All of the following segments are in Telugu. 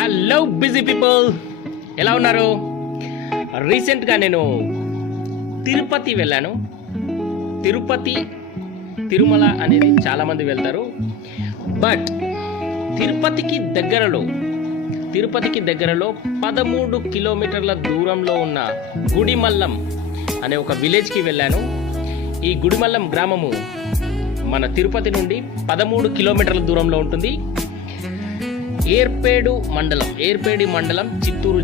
హలో బిజీ పీపుల్, ఎలా ఉన్నారు? రీసెంట్గా నేను తిరుపతి వెళ్ళాను. తిరుమల అనేది చాలామంది వెళ్తారు. బట్ తిరుపతికి దగ్గరలో 13 కిలోమీటర్ల దూరంలో ఉన్న గుడిమల్లం అనే ఒక విలేజ్కి వెళ్ళాను. ఈ గుడిమల్లం గ్రామము మన తిరుపతి నుండి 13 కిలోమీటర్ల దూరంలో ఉంటుంది. ఏర్పేడి మండలం చిత్తూరు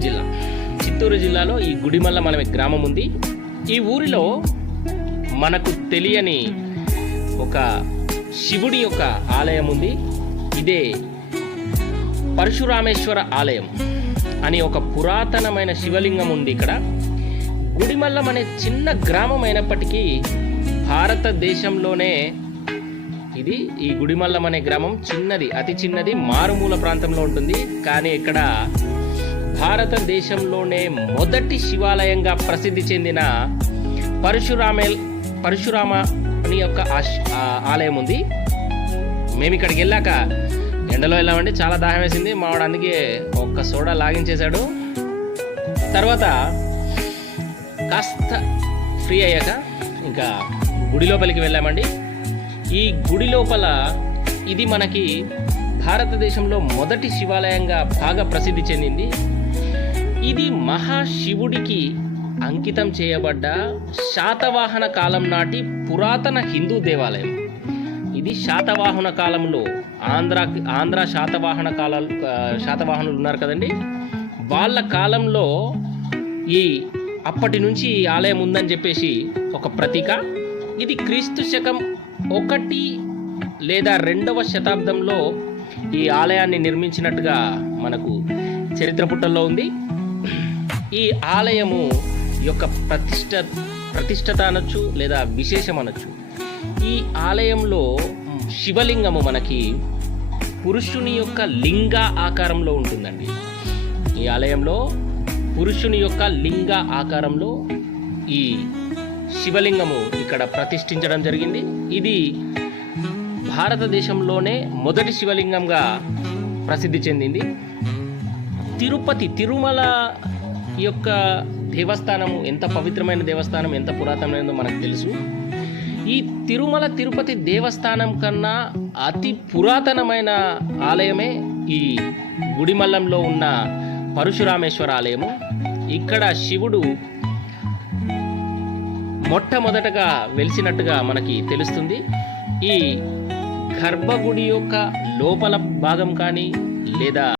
జిల్లాలో ఈ గుడిమల్లం అనే గ్రామం ఉంది. ఈ ఊరిలో మనకు తెలియని ఒక శివుడి యొక్క ఆలయం ఉంది. ఇదే పరశురామేశ్వర ఆలయం అని ఒక పురాతనమైన శివలింగం ఉంది ఇక్కడ. గుడిమల్లం అనే చిన్న గ్రామం అయినప్పటికీ భారతదేశంలోనే ఈ గుడిమల్లం అనే గ్రామం అతి చిన్నది, మారుమూల ప్రాంతంలో ఉంటుంది. కానీ ఇక్కడ భారతదేశంలోనే మొదటి శివాలయంగా ప్రసిద్ధి చెందిన పరశురామ అని యొక్క ఆలయం ఉంది. మేము ఇక్కడికి వెళ్ళాక ఎండలో వెళ్ళామండి, చాలా దాహం వేసింది. మావాడు అందుకే ఒక్క సోడా లాగించేశాడు. తర్వాత కాస్త ఫ్రీ అయ్యాక ఇంకా గుడి లోపలికి వెళ్ళామండి. ఈ గుడి లోపల ఇది మనకి భారతదేశంలో మొదటి శివాలయంగా బాగా ప్రసిద్ధి చెందింది. ఇది మహాశివుడికి అంకితం చేయబడ్డ శాతవాహన కాలం నాటి పురాతన హిందూ దేవాలయం. ఇది శాతవాహన కాలంలో ఆంధ్ర శాతవాహనులు ఉన్నారు కదండి, వాళ్ళ కాలంలో అప్పటి నుంచి ఈ ఆలయం ఉందని చెప్పేసి ఒక ప్రతీక. ఇది క్రీస్తు శకం 1 లేదా 2వ శతాబ్దంలో ఈ ఆలయాన్ని నిర్మించినట్టుగా మనకు చరిత్ర పుటల్లో ఉంది. ఈ ఆలయము యొక్క ప్రతిష్టత అనొచ్చు లేదా విశేషం అనొచ్చు. ఈ ఆలయంలో శివలింగము మనకి పురుషుని యొక్క లింగ ఆకారంలో ఉంటుందండి. ఈ ఆలయంలో పురుషుని యొక్క లింగ ఆకారంలో ఈ శివలింగము ఇక్కడ ప్రతిష్ఠించడం జరిగింది. ఇది భారతదేశంలోనే మొదటి శివలింగంగా ప్రసిద్ధి చెందింది. తిరుమల యొక్క దేవస్థానము ఎంత పవిత్రమైన దేవస్థానం, ఎంత పురాతనమైనదో మనకు తెలుసు. ఈ తిరుపతి దేవస్థానం కన్నా అతి పురాతనమైన ఆలయమే ఈ గుడిమల్లంలో ఉన్న పరశురామేశ్వర ఆలయము. ఇక్కడ శివుడు మొట్టమొదటగా వెలిసినట్టుగా మనకి తెలుస్తుంది. ఈ గర్భగుడి యొక్క లోపల భాగం కానీ లేదా